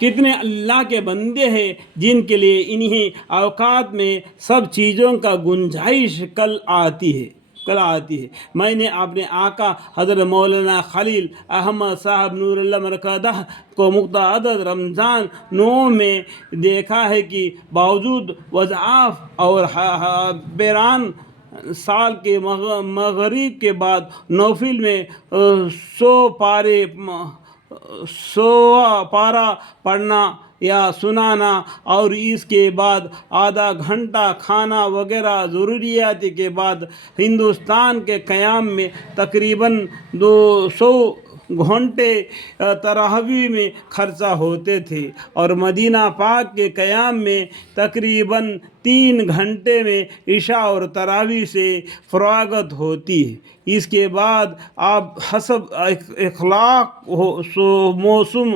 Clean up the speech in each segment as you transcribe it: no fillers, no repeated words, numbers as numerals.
کتنے اللہ کے بندے ہیں جن کے لیے انہی اوقات میں سب چیزوں کا گنجائش کل آتی ہے۔ میں نے اپنے آقا حضرت مولانا خلیل احمد صاحب نور اللہ مرکزہ کو متعدد رمضان 9 میں دیکھا ہے کہ باوجود وضعاف اور بیران سال کے مغرب کے بعد نوفل میں 100 پارہ پڑھنا یا سنانا اور اس کے بعد آدھا گھنٹہ کھانا وغیرہ ضروریات کے بعد ہندوستان کے قیام میں تقریباً 200 گھنٹے تراویح میں خرچہ ہوتے تھے، اور مدینہ پاک کے قیام میں تقریباً 3 گھنٹے میں عشاء اور تراویح سے فراغت ہوتی ہے۔ اس کے بعد آپ حسب اخلاق موسم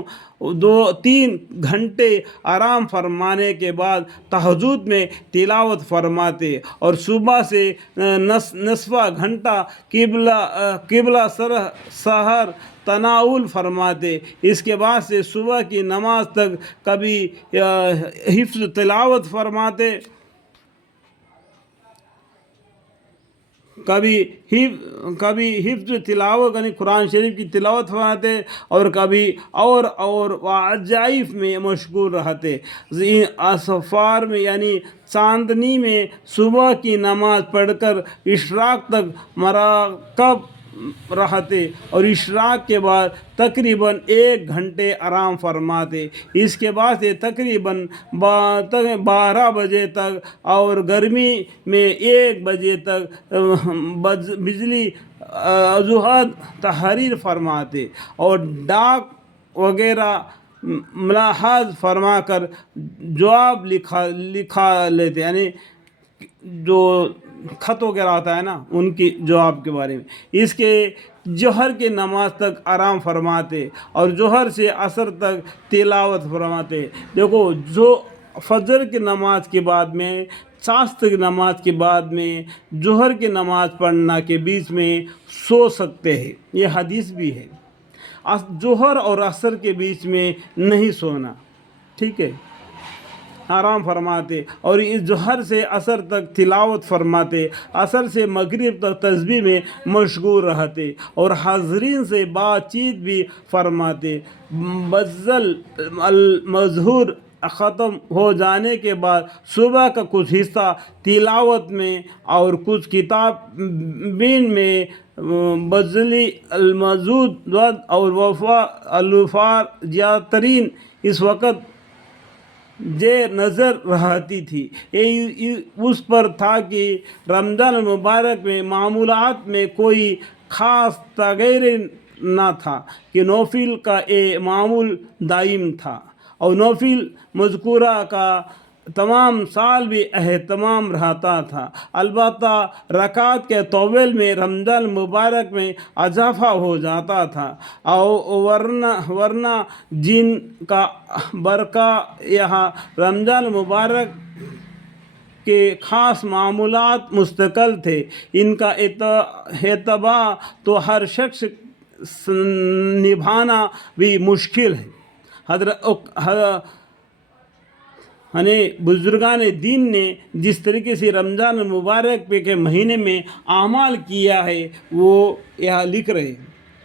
2-3 گھنٹے آرام فرمانے کے بعد تہجد میں تلاوت فرماتے، اور صبح سے نصف گھنٹہ قبلہ سحر تناول فرماتے۔ اس کے بعد سے صبح کی نماز تک کبھی حفظ تلاوت فرماتے، کبھی حفظ تلاوت یعنی قرآن شریف کی تلاوت فرماتے، اور کبھی اور وظائف میں مشغول رہتے۔ اسفار میں یعنی چاندنی میں صبح کی نماز پڑھ کر اشراق تک مراقب رہتے، اور اشراق کے بعد تقریباً 1 گھنٹے آرام فرماتے۔ اس کے بعد سے تقریباً 12 بجے تک، اور گرمی میں 1 بجے تک بجلی ظہر تحریر فرماتے، اور ڈاک وغیرہ ملاحظ فرما کر جواب لکھا لیتے، یعنی جو خط وغیرہ ہوتا ہے نا ان کی جواب کے بارے میں۔ اس کے ظہر کی نماز تک آرام فرماتے، اور ظہر سے عصر تک تلاوت فرماتے۔ دیکھو، جو فجر کی نماز کے بعد میں، چاشت کی نماز کے بعد میں، ظہر کی نماز پڑھنا کے بیچ میں سو سکتے ہیں، یہ حدیث بھی ہے۔ ظہر اور عصر کے بیچ میں نہیں سونا، ٹھیک ہے، آرام فرماتے، اور اس ظہر سے عصر تک تلاوت فرماتے، عصر سے مغرب تک تسبیح میں مشغول رہتے، اور حاضرین سے بات چیت بھی فرماتے۔ بذل المظہور ختم ہو جانے کے بعد صبح کا کچھ حصہ تلاوت میں اور کچھ کتاب بین میں بذل المظہور اور وفا الفار زیادہ اس وقت زیر نظر رہتی تھی۔ اس پر تھا کہ رمضان المبارک میں معمولات میں کوئی خاص تغیر نہ تھا، کہ نوفل کا معمول دائم تھا، اور نوفل مذکورہ کا تمام سال بھی اہتمام رہتا تھا۔ البتہ رکعت کے طول میں رمضان المبارک میں اضافہ ہو جاتا تھا، ورنہ جن کا برقع یہاں رمضان المبارک کے خاص معمولات مستقل تھے، ان کا اتباع تو ہر شخص نبھانا بھی مشکل ہے۔ بزرگان دین نے جس طریقے سے رمضان المبارک کے مہینے میں اعمال کیا ہے وہ یہاں لکھ رہے ہیں،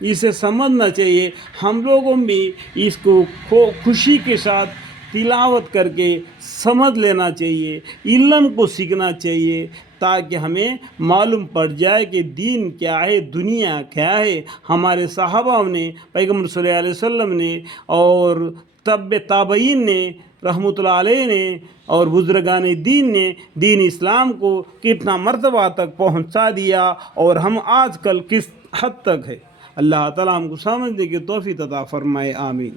اسے سمجھنا چاہیے۔ ہم لوگوں بھی اس کو خوشی کے ساتھ تلاوت کر کے سمجھ لینا چاہیے، علم کو سیکھنا چاہیے، تاکہ ہمیں معلوم پڑ جائے کہ دین کیا ہے، دنیا کیا ہے۔ ہمارے صحابہ نے، پیغمبر صلی اللہ علیہ وسلم نے، اور تابعین نے رحمۃ اللہ علیہ نے، اور بزرگان دین نے دین اسلام کو کتنا مرتبہ تک پہنچا دیا، اور ہم آج کل کس حد تک ہے۔ اللہ تعالیٰ ہم کو سمجھنے کی توفیق عطا فرمائے، آمین۔